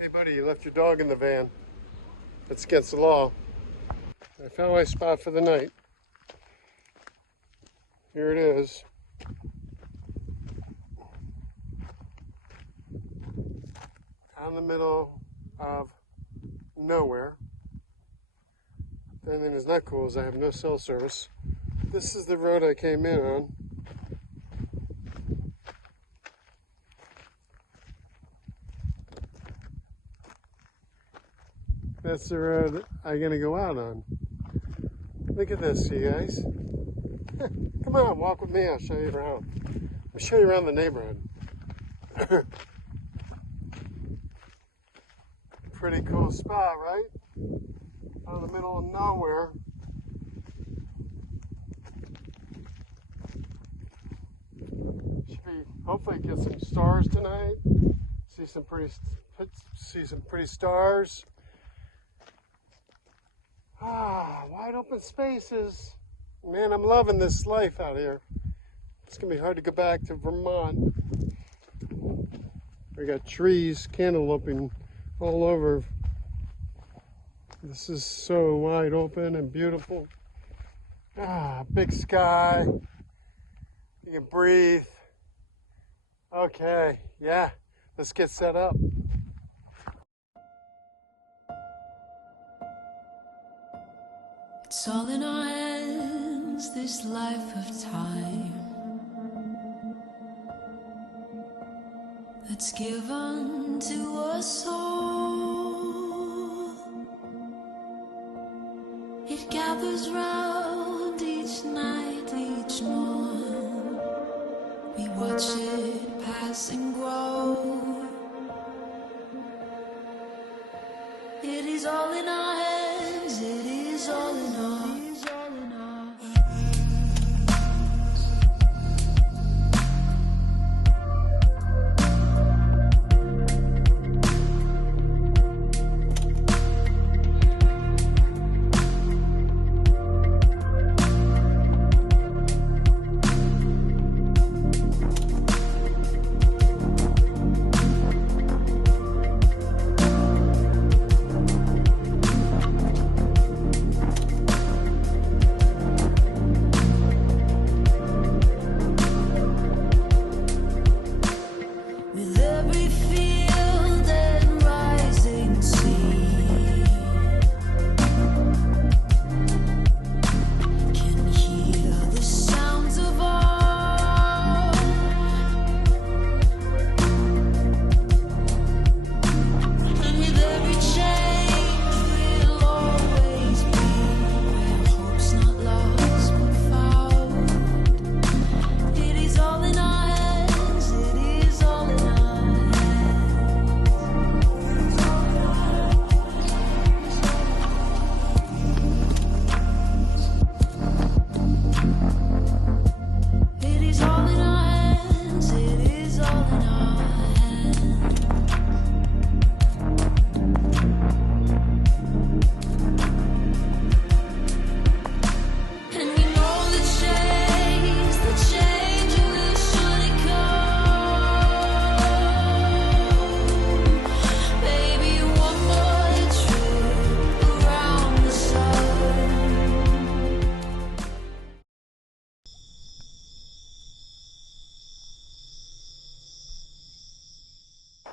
Hey buddy, you left your dog in the van. That's against the law. I found my spot for the night. Here it is. Out in the middle of nowhere. The only thing that's not cool is I have no cell service. This is the road I came in on. That's the road I'm gonna go out on. Look at this, you guys. Come on, walk with me, I'll show you around. I'll show you around the neighborhood. Pretty cool spot, right? Out in the middle of nowhere. Should be, hopefully get some stars tonight. See some pretty stars. Wide open spaces. Man, I'm loving this life out here. It's gonna be hard to go back to Vermont. We got trees, cantaloping all over. This is so wide open and beautiful. Big sky. You can breathe. Okay, yeah, let's get set up. It's all in our hands, this life of time that's given to us all. It gathers round each night, each morn. We watch it pass and grow. It is all in our hands, it is all in our hands.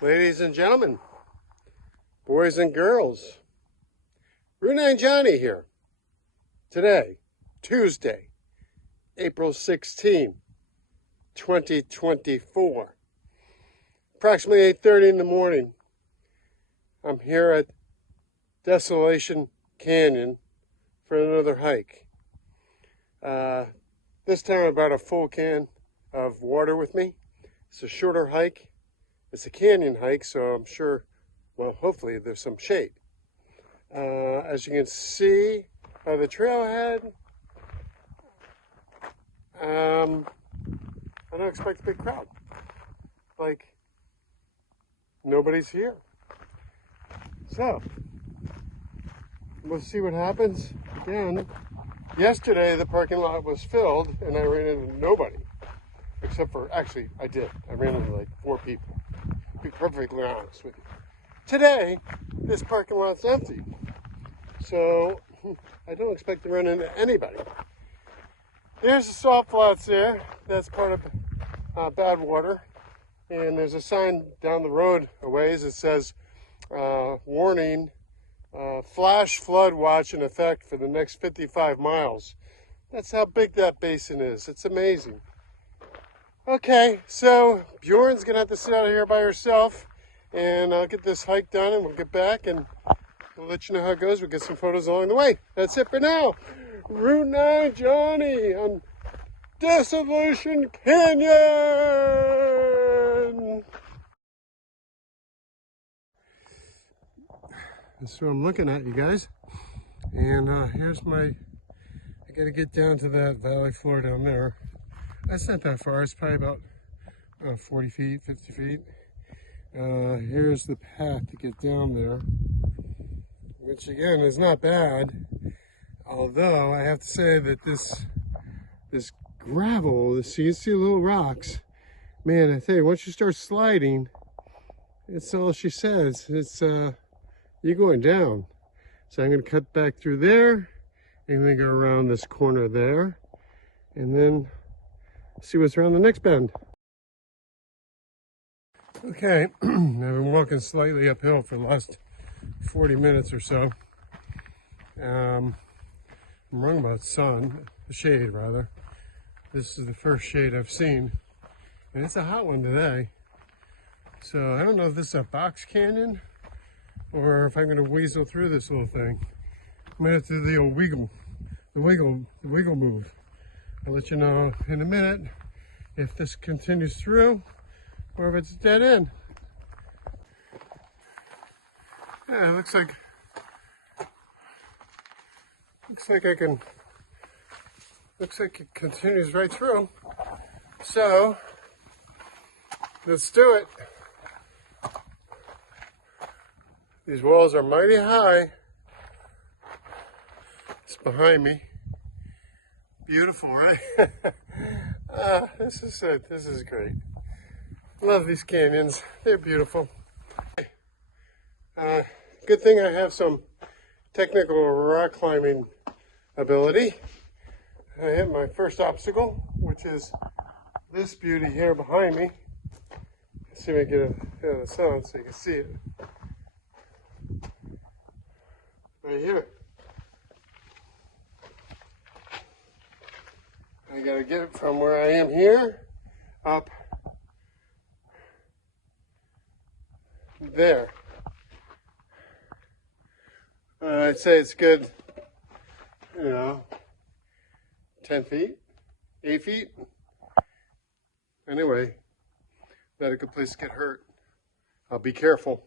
Ladies and gentlemen, boys and girls, Route 9 Johnny here. Today, Tuesday, April 16, 2024. Approximately 8:30 in the morning. I'm here at Desolation Canyon for another hike. This time I brought a full can of water with me. It's a shorter hike. It's a canyon hike, so I'm sure, well, hopefully there's some shade. As you can see by the trailhead, I don't expect a big crowd. Like, nobody's here. So, we'll see what happens. Again, yesterday the parking lot was filled and I ran into nobody. Except for, actually, I did. I ran into like 4 people. To be perfectly honest with you. today, this parking lot's empty. So I don't expect to run into anybody. There's the salt flats there. That's part of bad water. And there's a sign down the road a ways that says, warning, flash flood watch in effect for the next 55 miles. That's how big that basin is. It's amazing. Okay, so Bjorn's gonna have to sit out here by herself, and I'll get this hike done and we'll get back and we'll let you know how it goes. We'll get some photos along the way. That's it for now. Route 9 Johnny on Desolation Canyon. That's what I'm looking at, you guys. And here's my, I gotta get down to that valley floor down there. That's not that far, it's probably about 40 feet, 50 feet. Here's the path to get down there, which again is not bad. Although I have to say that this gravel, you can see little rocks. Man, I tell you, once you start sliding, it's all she says. It's you're going down. So I'm going to cut back through there, and then go around this corner there, and then see what's around the next bend. Okay, I've been walking slightly uphill for the last 40 minutes or so. I'm wrong about sun, the shade rather. This is the first shade I've seen, and it's a hot one today. So I don't know if this is a box canyon or if I'm going to weasel through this little thing. I'm going to have to do the old wiggle move. I'll let you know in a minute if this continues through or if it's a dead end. Yeah, it looks like it continues right through. So let's do it. These walls are mighty high. It's behind me. Beautiful, right? This is it. This is great. Love these canyons. They're beautiful. Good thing I have some technical rock climbing ability. I hit my first obstacle, which is this beauty here behind me. Let's see if I can get a bit of the sun so you can see it. Right here. I gotta get it from where I am here up there. I'd say it's good, 10 feet, 8 feet. Anyway, not a good place to get hurt. I'll be careful.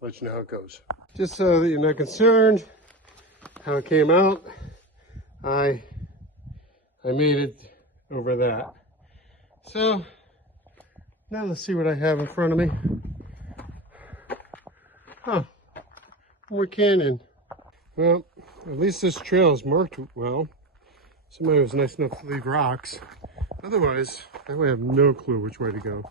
Let you know how it goes. Just so that you're not concerned how it came out, I made it over that. So now let's see what I have in front of me. Huh, more canyon. Well, at least this trail is marked well. Somebody was nice enough to leave rocks. Otherwise, I would have no clue which way to go.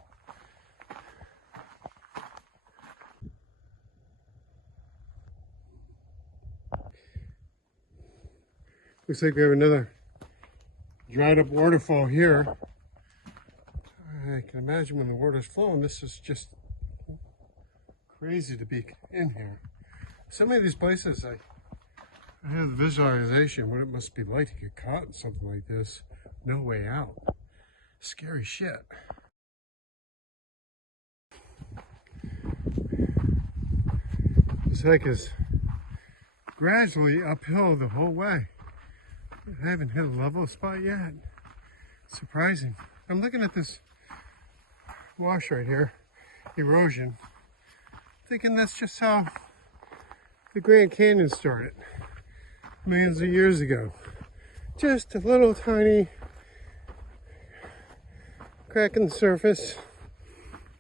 Looks like we have another dried up waterfall here. I can imagine when the water's flowing, this is just crazy to be in here. So many of these places, I have the visualization what it must be like to get caught in something like this. No way out. Scary shit. This hike is gradually uphill the whole way. I haven't hit a level spot yet. Surprising. I'm looking at this wash right here, erosion, thinking that's just how the Grand Canyon started millions of years ago. Just a little tiny crack in the surface,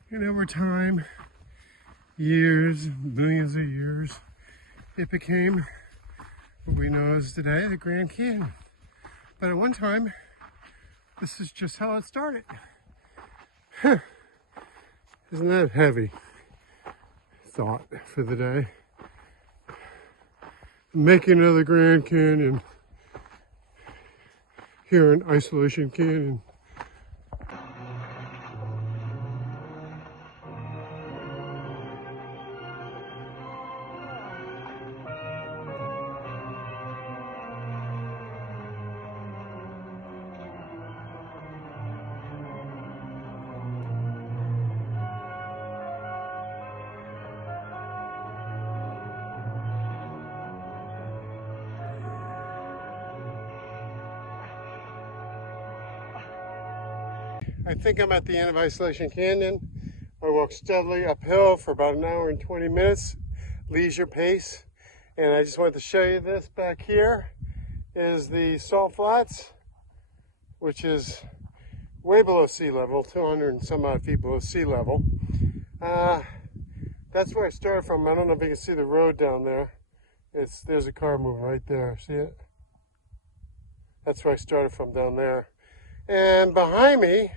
and over time, years, millions of years, it became what we know as today the Grand Canyon. But at one time, this is just how it started. Huh. Isn't that heavy? thought for the day. Making of the Grand Canyon here in Desolation Canyon. I think I'm at the end of Desolation Canyon. I walked steadily uphill for about an hour and 20 minutes, leisure pace. And I just wanted to show you this. Back here is the Salt Flats, which is way below sea level, 200 and some odd feet below sea level. That's where I started from. I don't know if you can see the road down there. There's a car moving right there. See it? That's where I started from, down there. And behind me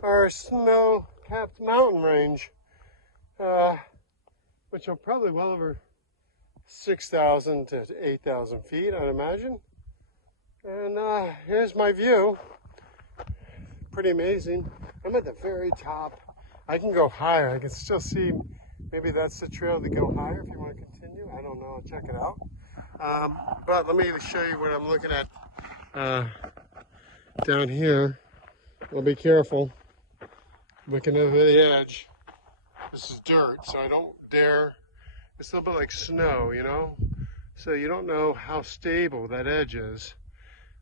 are a snow-capped mountain range, which are probably well over 6,000 to 8,000 feet, I'd imagine. And here's my view. Pretty amazing. I'm at the very top. I can go higher. I can still see, maybe that's the trail to go higher if you want to continue. I don't know. I'll check it out. But let me show you what I'm looking at down here. Well, be careful. Looking over the edge. This is dirt, so I don't dare. It's a little bit like snow, you know? So you don't know how stable that edge is.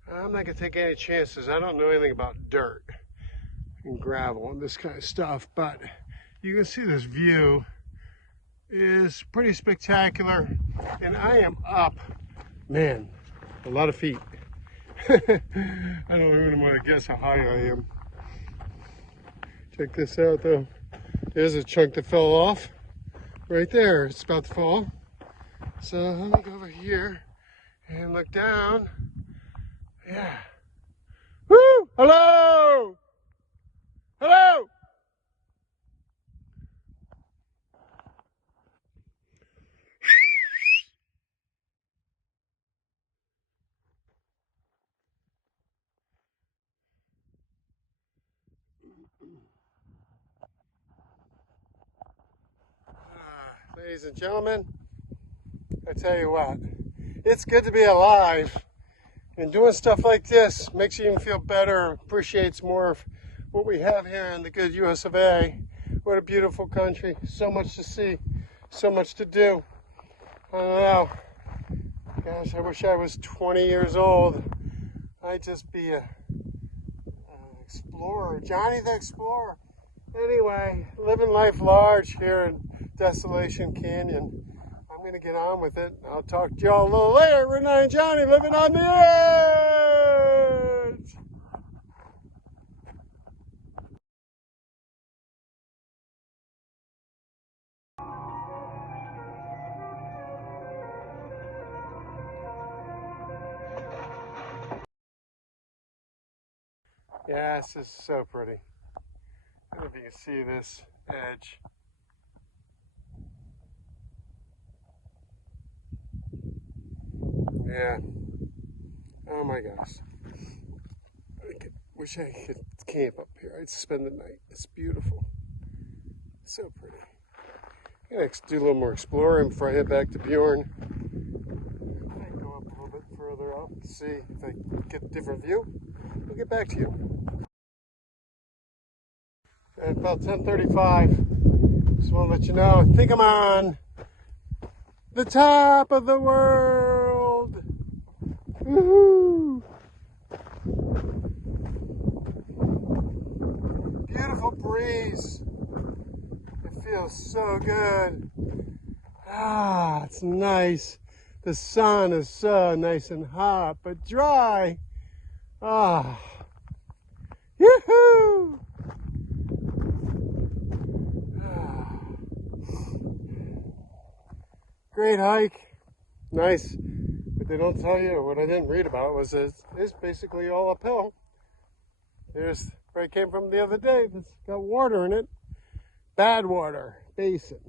I'm not gonna take any chances. I don't know anything about dirt and gravel and this kind of stuff, but you can see this view is pretty spectacular. And I am up, man, a lot of feet. I don't even want to guess how high I am. Check this out though. There's a chunk that fell off right there. It's about to fall. So let me go over here and look down. Yeah. Woo! Hello! Hello! Ladies and gentlemen, I tell you what, it's good to be alive, and doing stuff like this makes you even feel better, appreciates more of what we have here in the good US of A. What a beautiful country, so much to see, so much to do. I don't know, gosh, I wish I was 20 years old. I'd just be an explorer, Johnny the Explorer. Anyway, living life large here in Desolation Canyon. I'm going to get on with it. I'll talk to y'all a little later. Renee and Johnny living on the edge. Yeah, this is so pretty. I don't know if you can see this edge. Yeah. Oh my gosh. Wish I could camp up here. I'd spend the night. It's beautiful. So pretty. I'm going to do a little more exploring before I head back to Bjorn. I might go up a little bit further up to see if I get a different view. We'll get back to you. At about 10:35. Just want to let you know, I think I'm on the top of the world. Woohoo! Beautiful breeze. It feels so good. Ah, it's nice. The sun is so nice and hot, but dry. Ah, yoo-hoo! Great hike, nice, but they don't tell you, what I didn't read about was it's basically all uphill. There's where I came from the other day, it's got water in it, bad water, basin.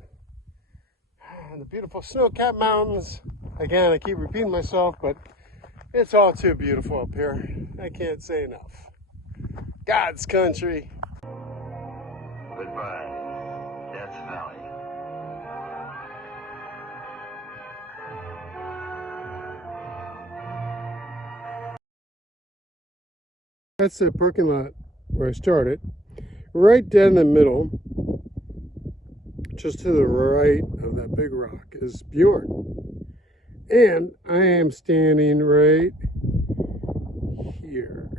and the beautiful snow-capped mountains. Again, I keep repeating myself, but it's all too beautiful up here. I can't say enough. God's country. Goodbye, Death Valley. That's the parking lot where I started. Right dead in the middle, just to the right of that big rock, is Bjorn. And I am standing right here.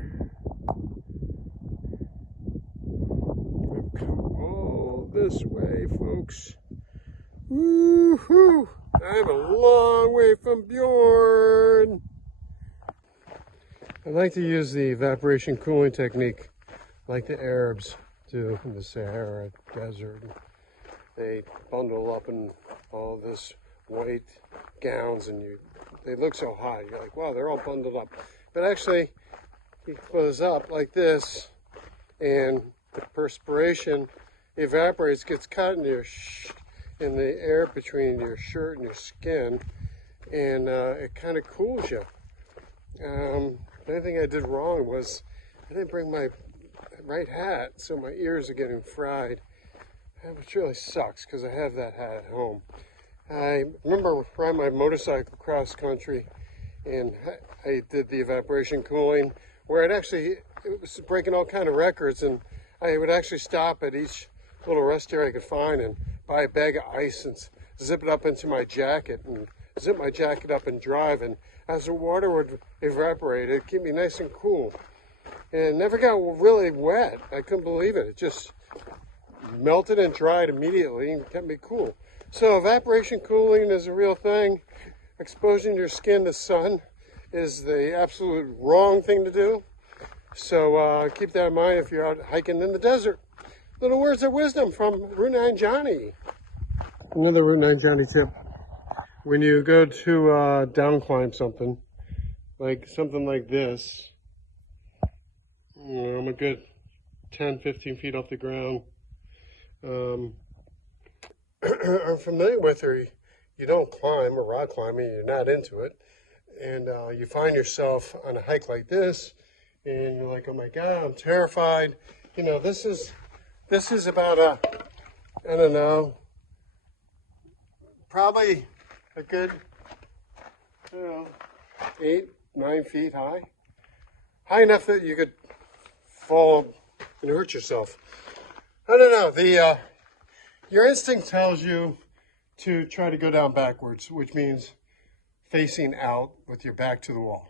I've come all this way, folks. Woohoo! I'm a long way from Bjorn. I like to use the evaporation cooling technique like the Arabs do in the Sahara Desert. They bundle up in all this white gowns and they look so hot. You're like, wow, they're all bundled up. But actually, you close up like this and the perspiration evaporates, gets caught in the air between your shirt and your skin, and it kind of cools you. The only thing I did wrong was I didn't bring my right hat, so my ears are getting fried, which really sucks because I have that hat at home. I remember riding my motorcycle cross country, and I did the evaporation cooling, where it was breaking all kind of records, and I would actually stop at each little rest area I could find and buy a bag of ice and zip it up into my jacket and zip my jacket up and drive, and as the water would evaporate, it'd keep me nice and cool. And it never got really wet. I couldn't believe it. It just melted and dried immediately and kept me cool. So evaporation cooling is a real thing. Exposing your skin to sun is the absolute wrong thing to do. So keep that in mind if you're out hiking in the desert. Little words of wisdom from Route 9 Johnny. Another Route 9 Johnny tip. When you go to down climb something like this, I'm a good 10, 15 feet off the ground, are familiar with, or you don't climb or rock climbing, you're not into it, and you find yourself on a hike like this, and you're like, oh my God, I'm terrified. You know, this is about I don't know, probably a good, 8, 9 feet high. High enough that you could fall and hurt yourself. I don't know. Your instinct tells you to try to go down backwards, which means facing out with your back to the wall.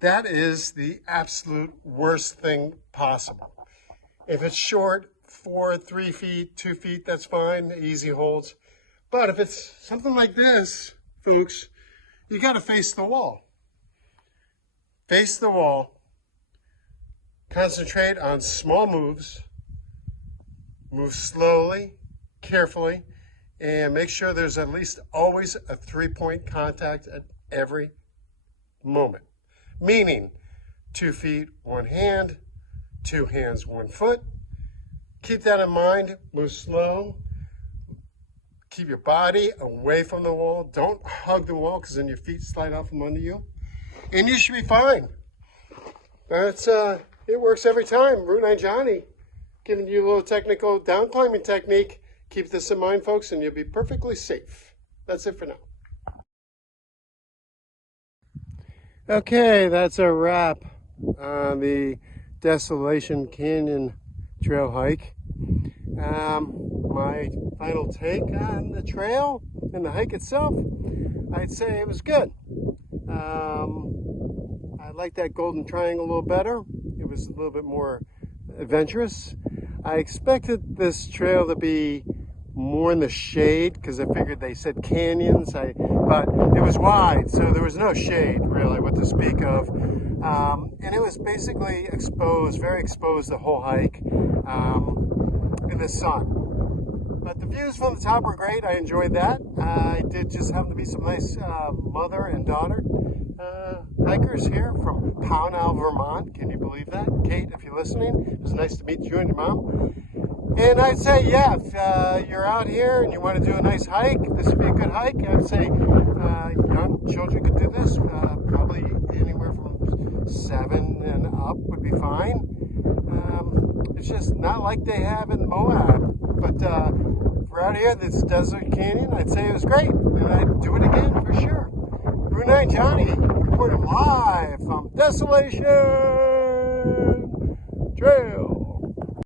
That is the absolute worst thing possible. If it's short, 4, 3 feet, 2 feet, that's fine, easy holds. But if it's something like this, folks, you got to face the wall. Face the wall. Concentrate on small moves. Move slowly, carefully, and make sure there's at least always a 3-point contact at every moment. Meaning, 2 feet, 1 hand, 2 hands, 1 foot. Keep that in mind. Move slow. Keep your body away from the wall. Don't hug the wall because then your feet slide out from under you. And you should be fine. That's it works every time. Route 9 Johnny giving you a little technical down climbing technique. Keep this in mind, folks, and you'll be perfectly safe. That's it for now. Okay, that's a wrap on the Desolation Canyon trail hike. My final take on the trail and the hike itself, I'd say it was good. I like that golden triangle a little better. It was a little bit more adventurous. I expected this trail to be more in the shade because I figured they said canyons, but it was wide, so there was no shade really what to speak of. And it was basically exposed, very exposed the whole hike in the sun. But the views from the top were great. I enjoyed that. I did just happen to be some nice mother and daughter hikers here from Pownell, Vermont. Can you believe that? Kate, if you're listening, it was nice to meet you and your mom. And I'd say, yeah, if you're out here and you want to do a nice hike, this would be a good hike. I'd say young children could do this. Probably anywhere from 7 and up would be fine. It's just not like they have in Moab. But for out here, this Desolation Canyon, I'd say it was great. And I'd do it again for sure. Brunei Johnny, reporting live from Desolation Trail.